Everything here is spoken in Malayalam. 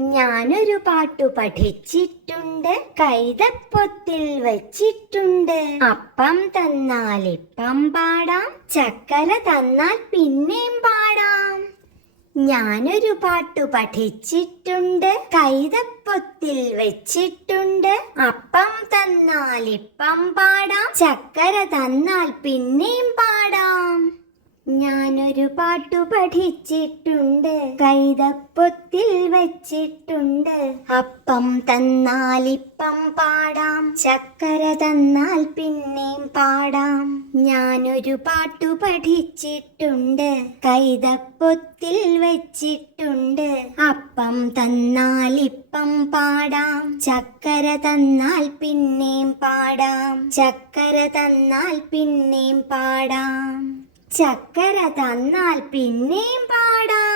ഞാനൊരു പാട്ടു പഠിച്ചിട്ടുണ്ട് കൈതപ്പൊത്തിൽ വച്ചിട്ടുണ്ട്. അപ്പം തന്നാൽ ഇപ്പം പാടാം ചക്കര തന്നാൽ പിന്നെയും പാടാം. ഞാനൊരു പാട്ടു പഠിച്ചിട്ടുണ്ട് കൈതപ്പൊത്തിൽ വെച്ചിട്ടുണ്ട്. അപ്പം തന്നാൽ ഇപ്പം പാടാം ചക്കര തന്നാൽ പിന്നെയും പാടാം ഞാനൊരു പാട്ടു പഠിച്ചിട്ടുണ്ട്. കൈതപ്പൊത്തിൽ വെച്ചിട്ടുണ്ട്. അപ്പം തന്നാൽ ഇപ്പം പാടാം. ചക്കര തന്നാൽ പിന്നെയും പാടാം. ഞാനൊരു പാട്ടു പഠിച്ചിട്ടുണ്ട്. കൈതപ്പൊത്തിൽ വെച്ചിട്ടുണ്ട്. അപ്പം തന്നാൽ ഇപ്പം പാടാം. ചക്കര തന്നാൽ പിന്നെയും പാടാം. ചക്കര തന്നാൽ പിന്നെയും പാടാം. ചക്കര തന്നാൽ പിന്നെയും പാടാം.